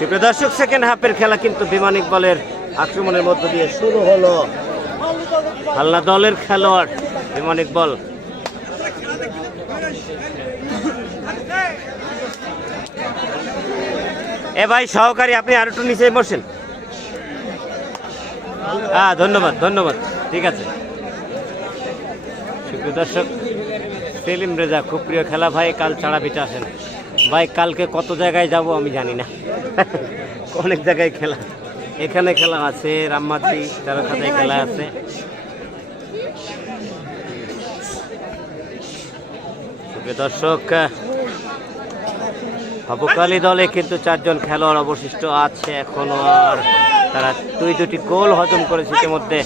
সুপ্রিয় দর্শক, সেকেন্ড হাফের খেলা কিন্তু বিমান ইকবালের আক্রমণের মধ্য দিয়ে শুরু হলো। হালনা দলের খেলোয়াড় বিমান ইকবাল এ ভাই সহকারী, আপনি আর একটু নিচে বসেন। হ্যাঁ, ধন্যবাদ ধন্যবাদ, ঠিক আছে। সুপ্রিয় দর্শক, সেলিম রেজা খুব প্রিয় খেলা ভাই, কাল ছাড়া পিঠা আসেন ভাই। কালকে কত জায়গায় যাব আমি জানি না, অনেক জায়গায় খেলা, এখানে খেলা আছে, রামমাটি তেরোখাতায় খেলা আছে। সুপ্রিয় দর্শক, হবকালী দলে কিন্তু 4 জন খেলোয়াড় অবশিষ্ট আছে এখনো, আর তারা দুটি গোল হজম করেছে ইতিমধ্যে।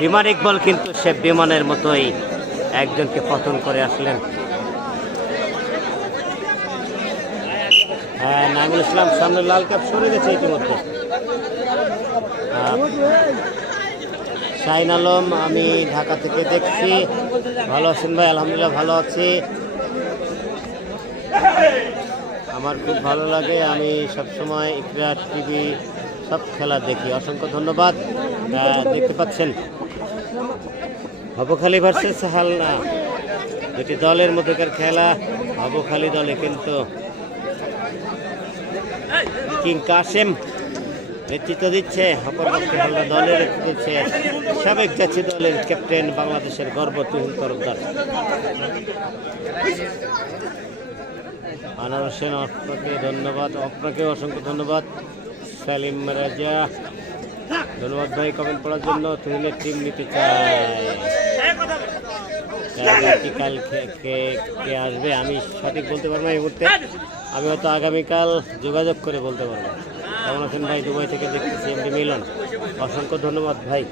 বিমান ইকবাল কিন্তু সে বিমানের মতোই একজনকে পতন করে আসলেন। হ্যাঁ, নাইমুল ইসলাম সামনে লাল কাপ সরে গেছে ইতিমধ্যে। শাহিন আলম, আমি ঢাকা থেকে দেখছি। ভালো আছেন ভাই? আলহামদুলিল্লাহ ভালো আছি। আমার খুব ভালো লাগে, আমি সবসময় ইকরা টিভি সব খেলা দেখি। অসংখ্য ধন্যবাদ। দেখতে পাচ্ছেন হবখালী ভার্সেস হালনা, দুটি দলের মধ্যেকার খেলা। হবখালী দলে কিন্তু কিং কাসেম নেতৃত্ব দিচ্ছে, অপরপক্ষে হালনা দলের নেতৃত্ব দিচ্ছে সাবেক জাতীয় দলের ক্যাপ্টেন, বাংলাদেশের গর্ব তুহিন তরফদার। আনোয়ার হোসেন, আপনাকে ধন্যবাদ, আপনাকে অসংখ্য ধন্যবাদ। সেলিম রাজা, ধন্যবাদ ভাই কমেন্ট পড়ার জন্য। তুহিনের টিম নিতে চায়, কাল কে আসবে আমি সঠিক বলতে পারবো না এই মুহূর্তে, আমি হয়তো আগামীকাল যোগাযোগ করে বলতে পারবো। কেমন আছেন ভাই? দুবাই থেকে দেখতেছি এমডি মিলন, অসংখ্য ধন্যবাদ ভাই।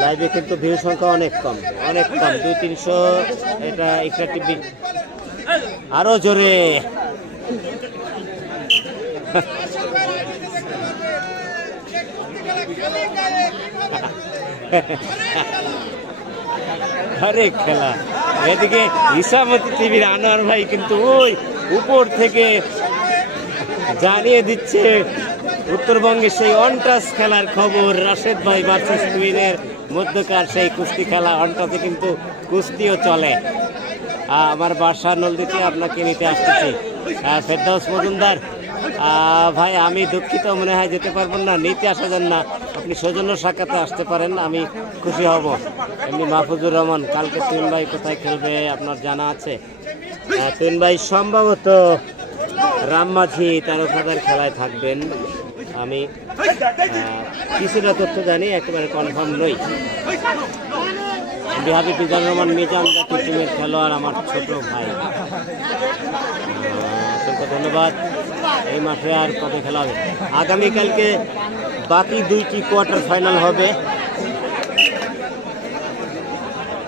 লাইভে কিন্তু ভিউ সংখ্যা অনেক কম, অনেক কম, 200-300। এটা ইকরা টিভি আরো জোরে। আরে খেলা এদিকে ইসামতি টিভির আনোয়ার ভাই কিন্তু ওই উপর থেকে জানিয়ে দিচ্ছে উত্তরবঙ্গের সেই অনটাস খেলার খবর। রাশেদ ভাই ভার্সেস টুইনের মধ্যকার সেই কুস্তি খেলা, অনটাসে কিন্তু কুস্তিও চলে। আমার বাসা নলদিতে, আপনাকে নিতে আসতেছি। ফেরদাউস মজুমদার ভাই, আমি দুঃখিত, মনে হয় যেতে পারবেন না, নিতে আসা যান না, আপনি সৌজন্য সাক্ষাতে আসতে পারেন, আমি খুশি হব। এমনি মাহফুজুর রহমান, কালকে তুইন ভাই কোথায় খেলবে আপনার জানা আছে? তুইন ভাই সম্ভবত রামমাঝি তেরোখাতার খেলায় থাকবেন, আমি কিছুটা তথ্য জানি, একেবারে কনফার্ম নই। বিহাবি পিজার রহমান মিজান জাতীয় টিমের খেলোয়াড়, আমার ছোট ভাই, অসংখ্য ধন্যবাদ। এই মাঠে আর কবে খেলা হবে? আগামীকালকে বাকি 2টি কোয়ার্টার ফাইনাল হবে।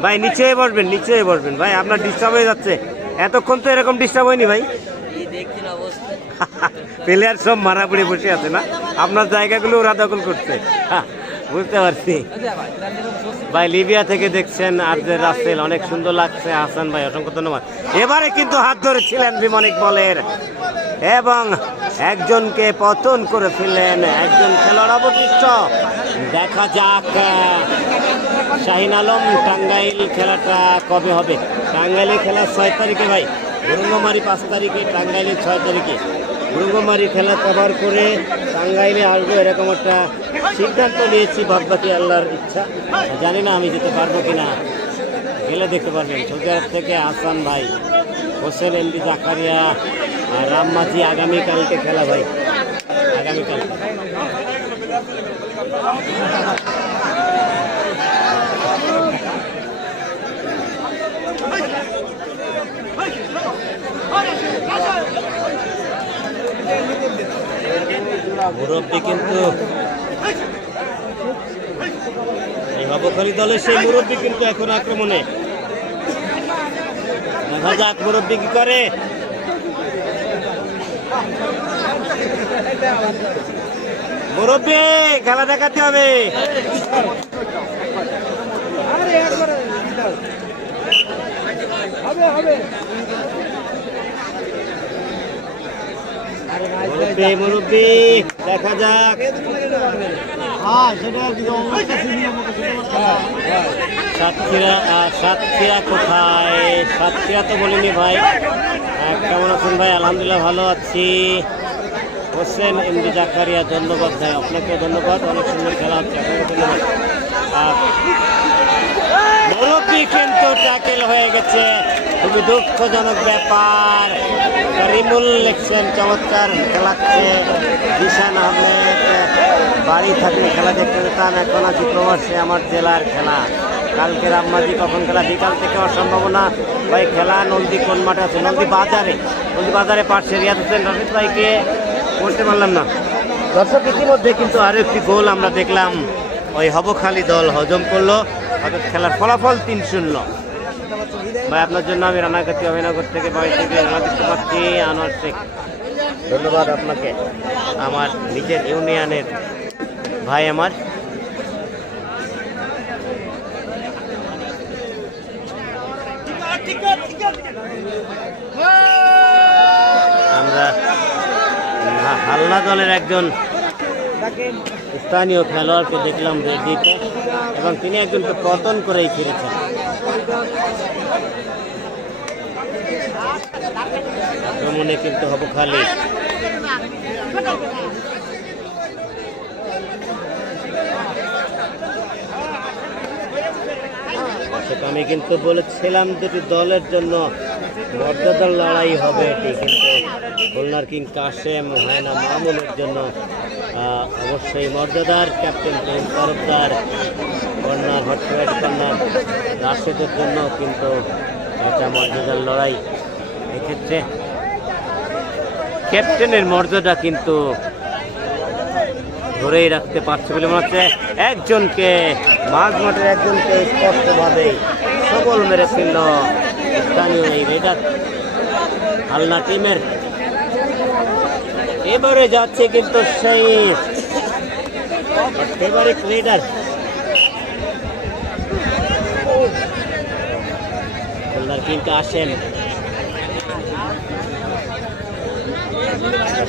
ভাই নিচে বসবেন, নিচে বসবেন ভাই, আপনার ডিস্টার্ব হয়ে যাচ্ছে। এতক্ষণ তো এরকম ডিস্টার্ব হয়নি ভাই। প্লেয়ার সব মারাপুরি বসে আছে না, আপনার জায়গাগুলো ওরা দখল করছে, বুঝতে পারছি ভাই। লিবিয়া থেকে দেখছেন আরজে রাসেল, অনেক সুন্দর লাগছে। হাসান ভাই, অসংখ্য ধন্যবাদ। এবারে কিন্তু হাত ধরেছিলেন বিমান ইকবালের এবং একজনকে পতন করে ফেললেন, একজন খেলোয়াড় অবশিষ্ট। দেখা যাক শাহিন আলম, টাঙ্গাইল খেলাটা কবে হবে? টাঙ্গাইলের খেলা 6 তারিখে ভাই, গুরুঙ্গমারি 5 তারিখে, টাঙ্গাইলের 6 তারিখে। গুরুঙ্গমারি খেলা কভার করে টাঙ্গাইলে আসবো, এরকম একটা সিদ্ধান্ত নিয়েছি। ভাববাকি আল্লাহর ইচ্ছা, জানি না আমি যেতে পারবো কিনা, গেলে দেখতে পারবেন। সৌদি আরব থেকে হাসান ভাই, হোসেন এমডি জাকারিয়া, আর রামমাঝি, আগামীকালকে খেলা ভাই, আগামীকাল। মুরব্বী কিন্তু এই হবখালী দলের সেই মুরব্বী কিন্তু এখন আক্রমণে। দেখা যাক মুরব্বী কি করে। মুরব্বী খেলা দেখাতে হবে। মুরব্বি মুরব্বি দেখা যাক। সাতক্ষীরা কোথায়? সাতক্ষীরা তো বলিনি ভাই। কেমন আছেন ভাই? আলহামদুলিল্লাহ ভালো আছি। হোসেন এমডি জাকারিয়া ধন্যবাদ ভাই, আপনাকে ধন্যবাদ। অনেক সুন্দর খেলা হচ্ছে, আপনাকে ধন্যবাদ। মুরব্বি কিন্তু ট্যাকেল হয়ে গেছে, খুবই দুঃখজনক ব্যাপার। করিমুল লিখছেন চমৎকার খেলাচ্ছে। জিশান আহমেদ বাড়ি থাকলে খেলা দেখতে যেতাম, এখন আছি প্রবাসে, আমার জেলার খেলা। কালকে রামমাঝি কখন খেলা? বিকাল থেকে অসম্ভাবনা ভাই। খেলা নন্দী কোন মাঠে আছে? নন্দী বাজারে পাশে রিয়াদ হোসেন রশিদ ভাইকে করতে পারলাম না। দর্শক ইতিমধ্যে কিন্তু আরও একটি গোল আমরা দেখলাম, ওই হবখালি দল হজম করলো। অর্থাৎ খেলার ফলাফল 3-0 ভাই। আপনার জন্য আমি রানাঘাটি অভিনগর থেকে বাড়ি থেকে রানা দেখতে পাচ্ছি। আনোয়ার শেখ ধন্যবাদ আপনাকে, আমার নিজের ইউনিয়নের ভাই। আমার আমরা হাল্লা দলের একজন স্থানীয় খেলোয়াড়কে দেখলাম রেডিতে, এবং তিনি একজনকে পতন করেই ফিরেছেন। আক্রমণে কিন্তু হব খালি। আমি কিন্তু বলেছিলাম দুটি দলের জন্য মর্যাদার লড়াই হবে এটি, কিন্তু খুলনার কিং কাশেম হায়না মামুনের জন্য অবশ্যই মর্যাদার। ক্যাপ্টেন তুহিন তরফদার কর্নার, হটফেট কর্নার রাশেদের জন্য কিন্তু এটা মর্যাদার লড়াই। এক্ষেত্রে ক্যাপ্টেনের মর্যাদা কিন্তু ধরেই রাখতে পারছে বলে মনে হচ্ছে। একজনকে মাঝ মাঠের একজনকে স্পষ্টভাবে সবল মেরে ফেলল স্থানীয় এই রেডার হালনা টিমের। এবারে যাচ্ছে কিন্তু সেই ফেভারিট রেডার খুলনার কিন্তু আসেন।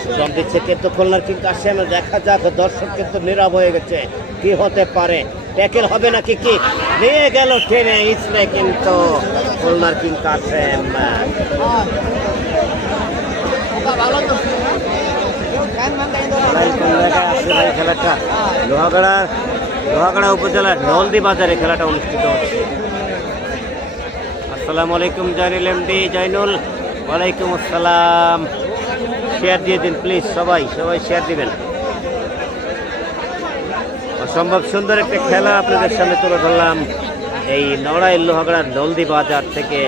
সুযোগ দিচ্ছে কিন্তু খুলনার কিন্তু আসেন। দেখা যাক, দর্শক কিন্তু নীরব হয়ে গেছে, কি হতে পারে? ট্যাকেল হবে নাকি? কি নিয়ে গেল ট্রেনে ইসলে, কিন্তু খুলনার কিন্তু আসেন। খেলাটা লোহাগড়া উপজেলার নলদি বাজারে খেলাটা অনুষ্ঠিত হচ্ছে। আসসালামু আলাইকুম জাইনুল এমডি। জাইনুল ওয়ালাইকুম আসসালাম। শেয়ার দিয়ে দিন প্লিজ, সবাই শেয়ার দিবেন। অসম্ভব সুন্দর একটা খেলা আপনাদের সামনে তুলে ধরলাম এই নড়াইল লোহাগড়ার নলদি বাজার থেকে।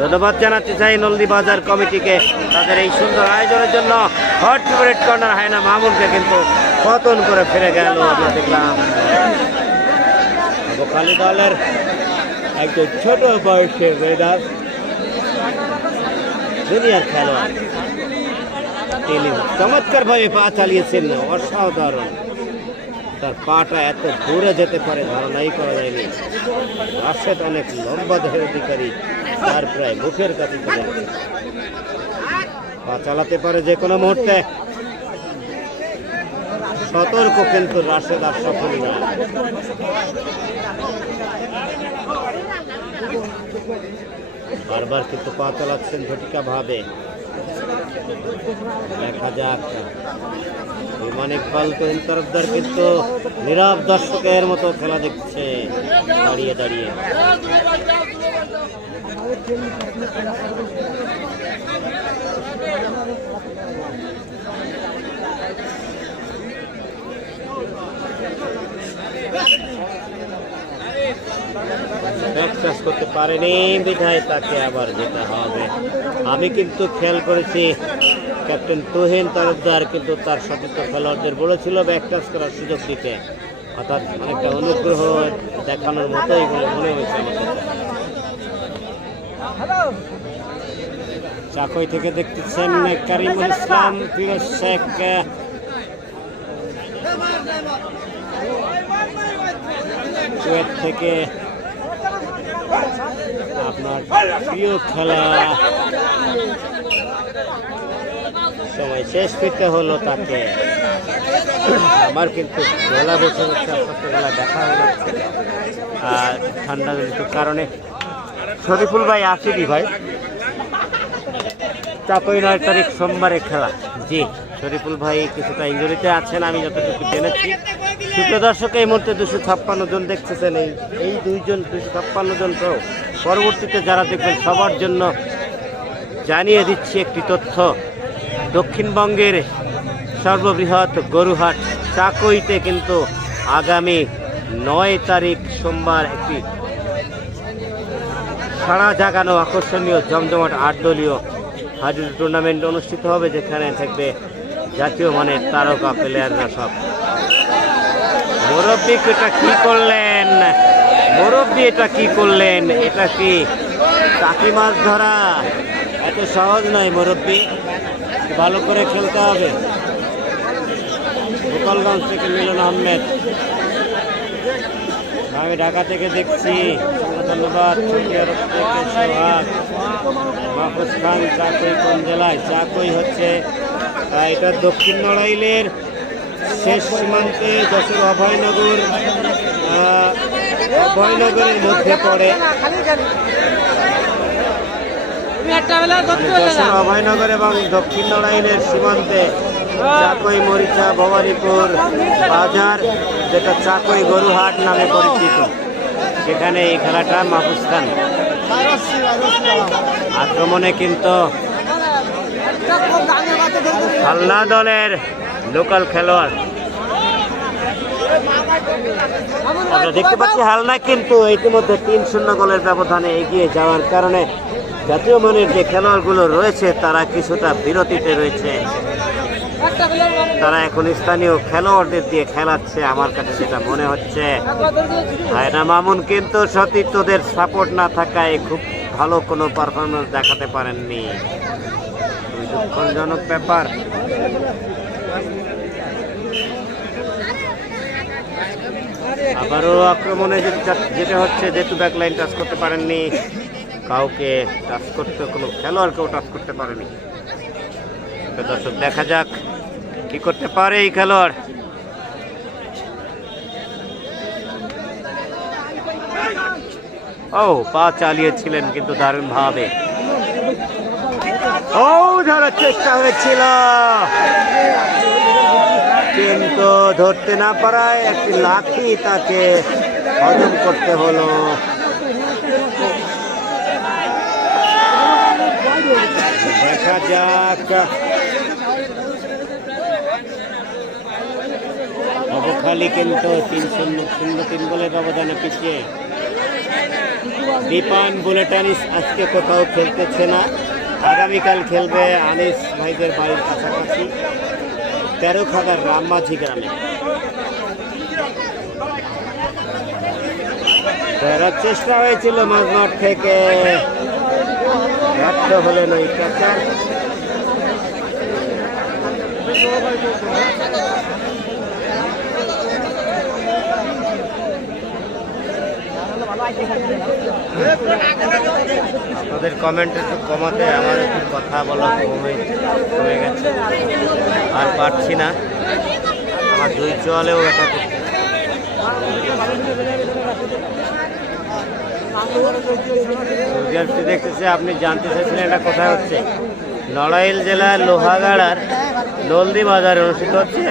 ধন্যবাদ জানাতে চাই নলদি বাজার কমিটিকে তাদের এই সুন্দর আয়োজনের জন্য। হট ফেভারিট কর্নার হায়না মামুনকে কিন্তু পতন করে ফিরে গেল। আমরা দেখলাম হবখালি দলের একজন ছোট বয়সের রেডার জুনিয়র খেলোয়াড় তিনি চমৎকার ভাবে পা চালিয়েছেন, অসাধারণ। তার পাটা এত দূরে যেতে পারে ধারণাই করা যায়নি। রাশেদ অনেক লম্বা দেহের অধিকারী, তার প্রায় মুখের কাছে চলে গেছে। পা চালাতে পারে যে কোনো মুহূর্তে। সতর্ক কিন্তু রাশেদ আর সফল না। বারবার কিন্তু পা চালাচ্ছেন ঝটিকা ভাবে। দেখা যাক, ইমান ইকবাল তুহিন তরফদার কিন্তু নীরব দর্শকের মতো খেলা দেখছে দাঁড়িয়ে দাঁড়িয়ে। ব্যাকটাচ করতে পারেনি বিধায় তাকে আবার যেতে হবে। আমি কিন্তু খেয়াল করেছি ক্যাপ্টেন তুহিন তরফদার কিন্তু তার সতীর্থ খেলোয়াড়দের বলেছিল ব্যাকটাচ করার সুযোগ দিতে, অর্থাৎ অনেকটা অনুগ্রহ দেখানোর মতোই বলে মনে হয়েছে আমাদের। চাকই থেকে দেখতেছেন কারিমুল ইসলাম, ফিরোজ শেখ, কুয়েত থেকে আপনার প্রিয় খেলা সময় শেষ পেতে হলো তাকে। আমার কিন্তু গলা বসে যাচ্ছে, আস্তে গলা দেখা হয়ে যাচ্ছে আর ঠান্ডা ঋতুর কারণে। শরীফুল ভাই আসেনি ভাই, 9 তারিখ সোমবারে খেলা। জি, শরীফুল ভাই কিছুটা ইঞ্জুরিতে আছেন আমি যতটুকু জেনেছি। সুপ্রিয় দর্শক, এই মুহূর্তে 256 জন দেখতেছেন। এই 2 জন 256 জন তো পরবর্তীতে যারা দেখবেন সবার জন্য জানিয়ে দিচ্ছি একটি তথ্য। দক্ষিণবঙ্গের সর্ববৃহৎ গরুহাট চাকইতে কিন্তু আগামী 9 তারিখ সোমবার একটি সারা জাগানো আকর্ষণীয় জমজমাট 8 দলীয় হাডুডু টুর্নামেন্ট অনুষ্ঠিত হবে, যেখানে থাকবে জাতীয় মানের তারকা প্লেয়াররা সব। মুরব্বী এটা কি করলেন? মুরব্বী এটা কি করলেন? এটা কি টাকি মাছ ধরা? এত সহজ নয় মুরব্বী, ভালো করে খেলতে হবে। গোপালগঞ্জ থেকে মিলন আহমেদ, আমি ঢাকা থেকে দেখছি, ধন্যবাদ। সোহাগ, মাহফুজ খান, চাকই কোন জেলায়? চাকই হচ্ছে এটা দক্ষিণ নড়াইলের শেষ সীমান্তে, যশোর অভয়নগরের মধ্যে পড়ে। যশোর অভয়নগর এবং দক্ষিণ নড়াইলের সীমান্তে চাকই, মরিচা, ভবানীপুর বাজার, যেটা চাকই গরুহাট নামে পরিচিত, সেখানে এই খেলাটা। মাহফুজ খান আক্রমণে কিন্তু হালনা দলের লোকাল খেলোয়াড় আমরা দেখতে পাচ্ছি। হালনা কিন্তু ইতিমধ্যে 3-0 গোলের ব্যবধানে এগিয়ে যাওয়ার কারণে জাতীয় মানের যে খেলোয়াড়গুলো রয়েছে তারা কিছুটা বিরতিতে রয়েছে। তারা এখন স্থানীয় খেলোয়াড়দের দিয়ে খেলাচ্ছে, আমার কাছে যেটা মনে হচ্ছে। হায়না মামুন কিন্তু সতীর্থদের সাপোর্ট না থাকায় খুব ভালো কোনো পারফরমেন্স দেখাতে পারেননি, খুবই দুঃখজনক ব্যাপার। আবারও আক্রমণে যেটা হচ্ছে, যেহেতু ব্যাক লাইন টাচ করতে পারেননি, কাউকে টাচ করতে, কোনো খেলোয়াড়কেও টাচ করতে পারেনি। দর্শক দেখা যাক কি করতে পারে এই খেলোয়াড়। ও পা চালিয়েছিলেন কিন্তু দারুণ ভাবে। ও ধরার চেষ্টা হয়েছিল কিন্তু ধরতে না পারায় একটি লাঠি তাকে হজম করতে হলো। দেখা যাক, অবখালি কিন্তু 3-0 গোলের ব্যবধানে পিছিয়ে। দীপান বুলেটানিস আজকে কোথাও খেলতেছে না, আগামীকাল খেলবে আনিস ভাইদের বাড়ির কাছাকাছি 13 খাগার রামমাঝি গ্রামে। ফেরার চেষ্টা হয়েছিল মাঝমাঠ থেকে, ব্যর্থ হলেন ওই ক্যাচার। আপনাদের কমেন্ট একটু কমাতে, আমার একটু কথা বলা কমে গেছে, আর পারছি না, আমার ধৈর্য হলেও এটা করতে। দেখতেছে, আপনি জানতে চাইছিলেন এটা কোথায় হচ্ছে? নড়াইল জেলার লোহাগাড়ার নলদি বাজারে অনুষ্ঠিত হচ্ছে।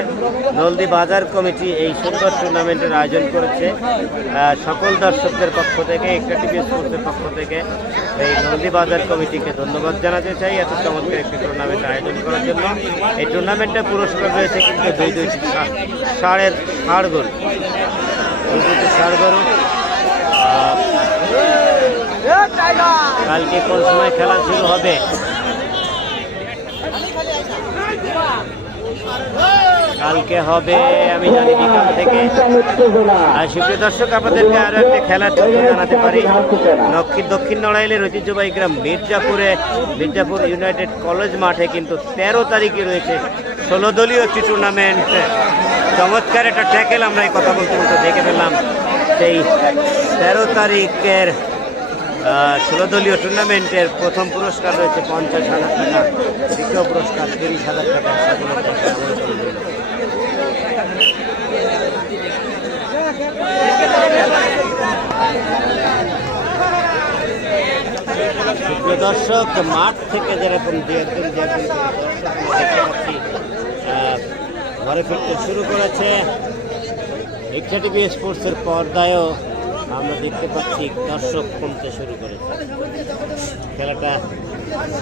নলদি বাজার কমিটি এই সুন্দর টুর্নামেন্টের আয়োজন করেছে। সকল দর্শকদের পক্ষ থেকে, একটা টিভি স্পোর্টসের পক্ষ থেকে এই নলদি বাজার কমিটিকে ধন্যবাদ জানাতে চাই এত চমৎকার একটি টুর্নামেন্ট আয়োজন করার জন্য। এই টুর্নামেন্টে পুরস্কার রয়েছে কিন্তু 2 ষাঁড় গরু। কালকে কোন সময় খেলা শুরু হবে? কালকে হবে আমি জানি বিকাল থেকে। আর সুপ্রিয় দর্শক, আপনাদেরকে আরো একটা খেলার তথ্য জানাতে পারি। দক্ষিণ নড়াইলের ঐতিহ্যবাহী গ্রাম মির্জাপুর ইউনাইটেড কলেজ মাঠে কিন্তু 13 তারিখে রয়েছে 16 দলীয় একটি টুর্নামেন্ট। চমৎকার একটা ট্যাকেল আমরা এই কথা বলতে বলতে দেখে ফেললাম। সেই 13 তারিখের 16 দলীয় টুর্নামেন্টের প্রথম পুরস্কার রয়েছে 50,000 টাকা, দ্বিতীয় পুরস্কার 30,000 টাকা। দর্শক মাঠ থেকে যেরকম ঘরে ফিরতে শুরু করেছে, ইচ্ছা টিভি স্পোর্টসের পর্দায়ও আমরা দেখতে পাচ্ছি দর্শক কমতে শুরু করেছে। খেলাটা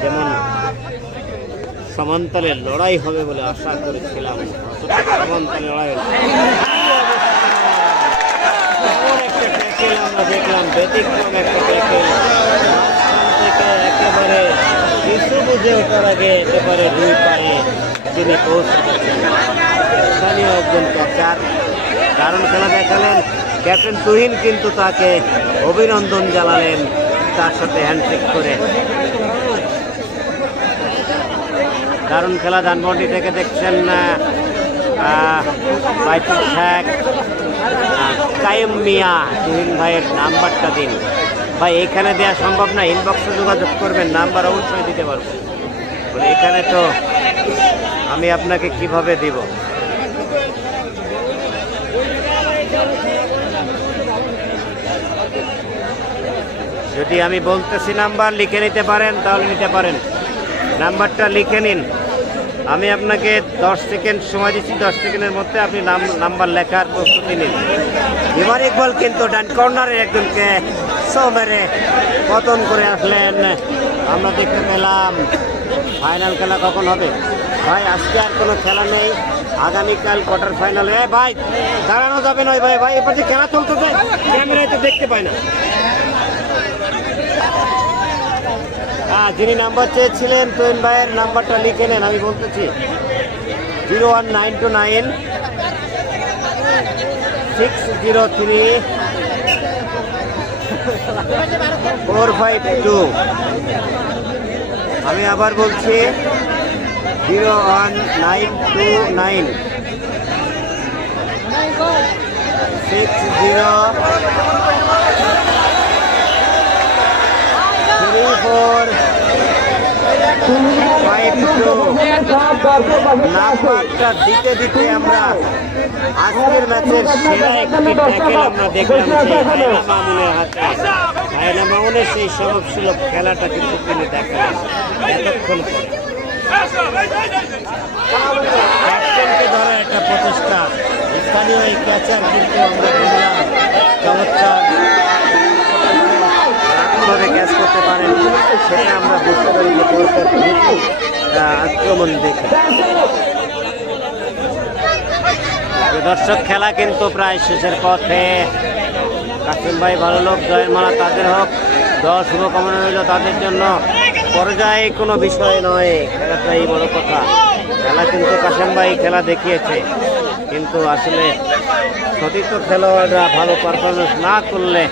যেমন সমান্তরালে লড়াই হবে বলে আশা করেছিলাম, সমান্তরালে লড়াই হল। আমরা দেখলাম ব্যতিক্রম একটা ট্যাকেল, মাঝখান থেকে একেবারে কিছু বুঝে ওঠার আগে একেবারে 2 পায়ে তিনি পৌঁছাচ্ছেন স্থানীয় একজন ক্যাচার। দারুণ খেলা দেখালেন ক্যাপ্টেন তুহিন, কিন্তু তাকে অভিনন্দন জানালেন তার সাথে হ্যান্ডশেক করে। দারুণ খেলা ধানমন্ডি থেকে দেখছেন বাইতুল শেখ কায়েম মিয়া। তুহিন ভাইয়ের নাম্বারটা দিন ভাই, এখানে দেওয়া সম্ভব না, ইনবক্সে যোগাযোগ করবেন, নাম্বার অবশ্যই দিতে পারবো। এখানে তো আমি আপনাকে কিভাবে দিব? যদি আমি বলতেছি নাম্বার লিখে নিতে পারেন তাহলে নিতে পারেন, নাম্বারটা লিখে নিন। আমি আপনাকে 10 সেকেন্ড সময় দিচ্ছি, 10 সেকেন্ডের মধ্যে আপনি নাম্বার লেখার প্রস্তুতি নিন। ইমার ইকবাল কিন্তু ডান কর্নারের একজনকে মেরে পতন করে আসলেন। আমরা দেখতে পেলাম ফাইনাল খেলা কখন হবে ভাই? আজকে আর কোনো খেলা নেই, আগামীকাল কোয়ার্টার ফাইনালে। ভাই দাঁড়ানো যাবে নয় ভাই, ভাই এবার যে খেলা চলতেছে ক্যামেরায় তো দেখতে পাই না। যিনি নাম্বার চেয়েছিলেন তুহিন ভাইয়ের নাম্বারটা লিখে নেন, আমি বলতেছি 01929 603 452। আমি আবার বলছি 01929 নাম্বারটা দিতে দিতে আমরা আজকের ম্যাচের সেরা একটি ট্যাকেল আমরা দেখলাম হায়না মামুনের হাতে। হায়না মামুনের সেই স্বভাব সুলভ খেলাটা কিন্তু তিনি দেখালেন এতক্ষণ পরে। ক্যাপ্টেনকে ধরার একটা প্রচেষ্টা, স্থানীয় এই ক্যাচার কিন্তু আমরা দেখলাম চমৎকার ভাবে ক্যাচ করতে পারেন, সেটা আমরা বুঝতে পারি যে পরপর আক্রমণ দেখে। দর্শক খেলা কিন্তু প্রায় শেষের পথে। কাসিম ভাই ভালো লোক, জয়ের মালা তাদের হোক, 10 শুভকামনা রইল তাদের জন্য। পর্যায়ে কোনো বিষয় নয়, খেলাটাই বড় কথা। খেলা কিন্তু কাসিম ভাই খেলা দেখিয়েছে, কিন্তু আসলে সতীর্থ খেলোয়াড়রা ভালো পারফরমেন্স না করলে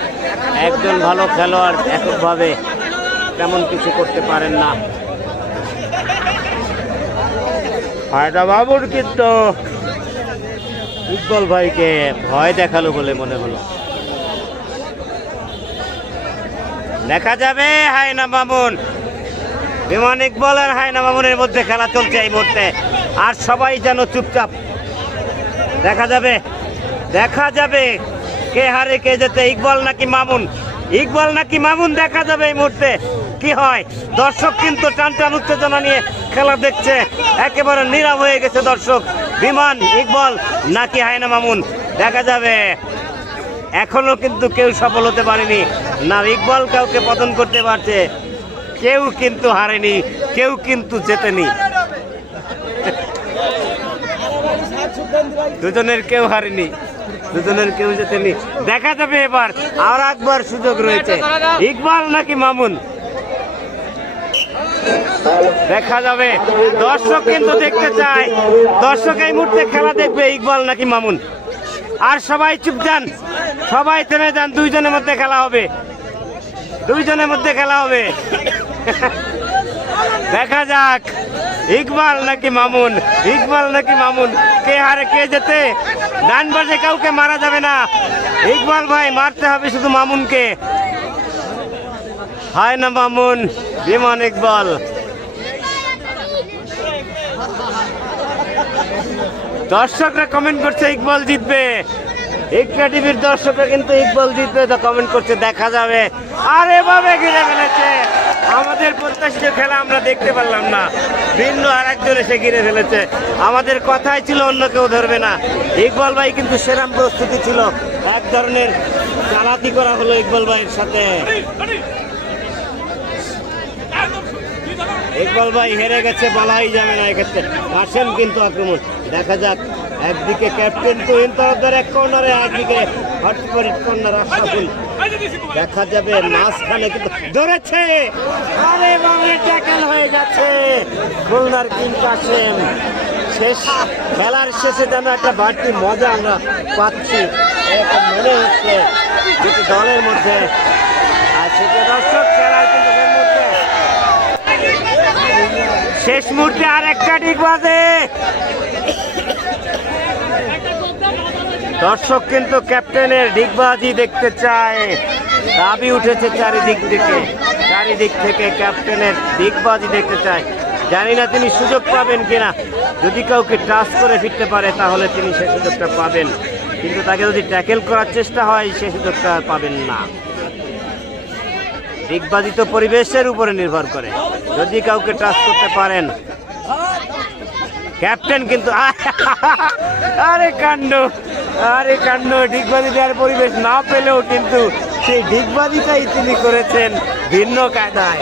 একজন ভালো খেলোয়াড় এককভাবে তেমন কিছু করতে পারেন না। ফায়দা বাবুর কিন্তু ইকবাল ভাইকে ভয় দেখালো বলে মনে হলো। দেখা যাবে হায়না মামুন, বিমান ইকবাল আর হায়না মামুনের মধ্যে খেলা চলছে এই মুহূর্তে, আর সবাই যেন চুপচাপ। দেখা যাবে, দেখা যাবে কে হারে কে যেতে, ইকবাল নাকি মামুন, ইকবাল নাকি মামুন, দেখা যাবে এই মুহূর্তে কি হয়। দর্শক কিন্তু টান টান উত্তেজনা নিয়ে খেলা দেখছে, একেবারে নীরব হয়ে গেছে দর্শক। বিমান ইকবাল নাকি হায়না মামুন, দেখা যাবে। এখনো কিন্তু কেউ সফল হতে পারেনি না, ইকবাল কাউকে পতন করতে পারছে, কেউ কিন্তু হারেনি, কেউ কিন্তু জেতেনি, দুজনের কেউ হারেনি, দুজনের কেউ জেতেনি। দেখা যাবে এবার আর একবার সুযোগ রয়েছে, ইকবাল নাকি মামুন, দেখা যাবে। দর্শক কিন্তু দেখতে চায়, দর্শক এই মুহূর্তে খেলা দেখবে ইকবাল নাকি মামুন। আর সবাই চুপ যান, সবাই থেমে যান, দুইজনের মধ্যে খেলা হবে, দুইজনের মধ্যে খেলা হবে। দেখা যাক ইকবাল নাকি মামুন, ইকবাল নাকি মামুন, কে হারে কে যেতে। ডান পাশে কাউকে মারা যাবে না, ইকবাল ভাই মারতে হবে শুধু মামুনকে। হয় না মামুন, বিমান ইকবাল। দর্শকরা কমেন্ট করছে ইকবাল জিতবে, ইকরা টিভির দর্শকরা কিন্তু ইকবাল জিতবে তো কমেন্ট করছে, দেখা যাবে। আর এভাবে ঘিরে ফেলেছে, আমাদের প্রত্যাশিত খেলা আমরা দেখতে পারলাম না, ভিন্ন আর একজন এসে ঘিরে ফেলেছে। আমাদের কথাই ছিল অন্য কেউ ধরবে না। ইকবাল ভাই কিন্তু সেরাম প্রস্তুতি ছিল, এক ধরনের চালাতি করা হলো ইকবাল ভাইয়ের সাথে। ইকবাল ভাই হেরে গেছে, বলাই যাবে না এক্ষেত্রে। আসেন কিন্তু আক্রমণ, দেখা যাক। একদিকে ক্যাপ্টেন তুহিন তরফদার এক কর্নারে, একদিকে হটফরিট কর্নার আশরাফুল। দেখা যাবে মাঝখানে কিন্তু ধরেছে, আরে বামে ট্যাকেল হয়ে গেছে খুলনার কিং কাসেম। শেষ খেলার শেষে যেন একটা বাড়তি মজা আমরা পাচ্ছি, এরকম মনে হচ্ছে দুটি দলের মধ্যে। আর সেটা দর্শক খেলার কিন্তু শেষ মুহূর্তে আর একটা ঠিক বাজে। দর্শক কিন্তু ক্যাপ্টেনের ডিগবাজি দেখতে চায়, দাবি উঠেছে চারিদিক থেকে ক্যাপ্টেনের ডিগবাজি দেখতে চায়। জানি না তিনি সুযোগ পাবেন কিনা, যদি কাউকে টাচ করে ফিরতে পারে তাহলে তিনি সে সুযোগটা পাবেন, কিন্তু তাকে যদি ট্যাকেল করার চেষ্টা হয় সে সুযোগটা পাবেন না। ডিগবাজি তো পরিবেশের উপরে নির্ভর করে, যদি কাউকে টাচ করতে পারেন। ক্যাপ্টেন কিন্তু আরে কাণ্ড, ডিগবাজি দেওয়ার পরিবেশ না পেলেও কিন্তু সেই ডিগবাজিটাই তিনি করেছেন ভিন্ন কায়দায়।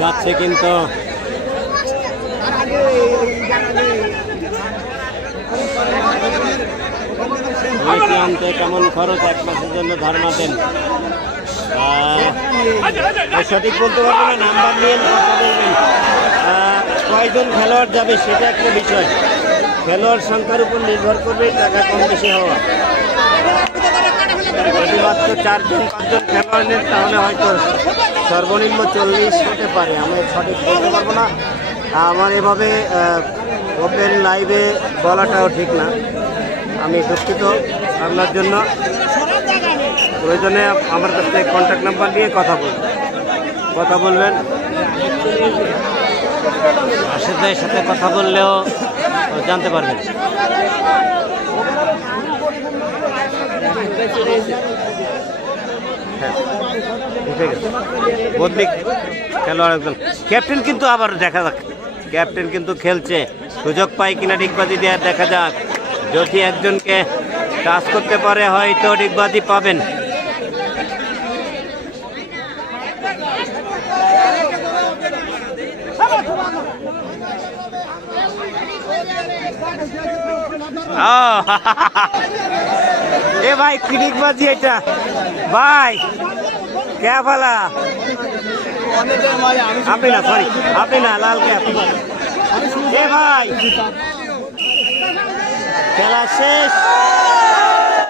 যাচ্ছে কিন্তু আনতে কেমন খরচ, এক মাসের জন্য ধারণা দেন। সঠিক বলতে পারবো না, নাম্বার নিয়ে কথা বলবেন। কয়জন খেলোয়াড় যাবে সেটা একটা বিষয়, খেলোয়াড় সংখ্যার উপর নির্ভর করবে টাকা কম বেশি হওয়া। যদি মাত্র 4-5জন খেলোয়াড় নেন তাহলে হয়তো সর্বনিম্ন 40 হতে পারে, আমি সঠিক বলতে পারবো না। আমার এভাবে ওপেন লাইভে বলাটাও ঠিক না, আমি দুঃখিত আপনার জন্য। প্রয়োজনে আমার কাছ থেকে কন্ট্যাক্ট নাম্বার নিয়ে কথা বলবেন। রাশেদের সাথে কথা বললেও জানতে পারবেন। হ্যাঁ, উঠে গেছে বদলি খেলোয়াড় একজন। ক্যাপ্টেন কিন্তু আবার দেখা যাক, ক্যাপ্টেন কিন্তু খেলছে, সুযোগ পায় কিনা ডিগবাজি দেওয়ার দেখা যাক। যদি একজনকে টাচ করতে পারে হয়তো ডিগবাজি পাবেন। এ ভাই কি ডিগবাজি এটা ভাই, কে বলা? আপনি না, সরি আপনি না, লাল ক্যাপ। এ ভাই খেলা শেষ।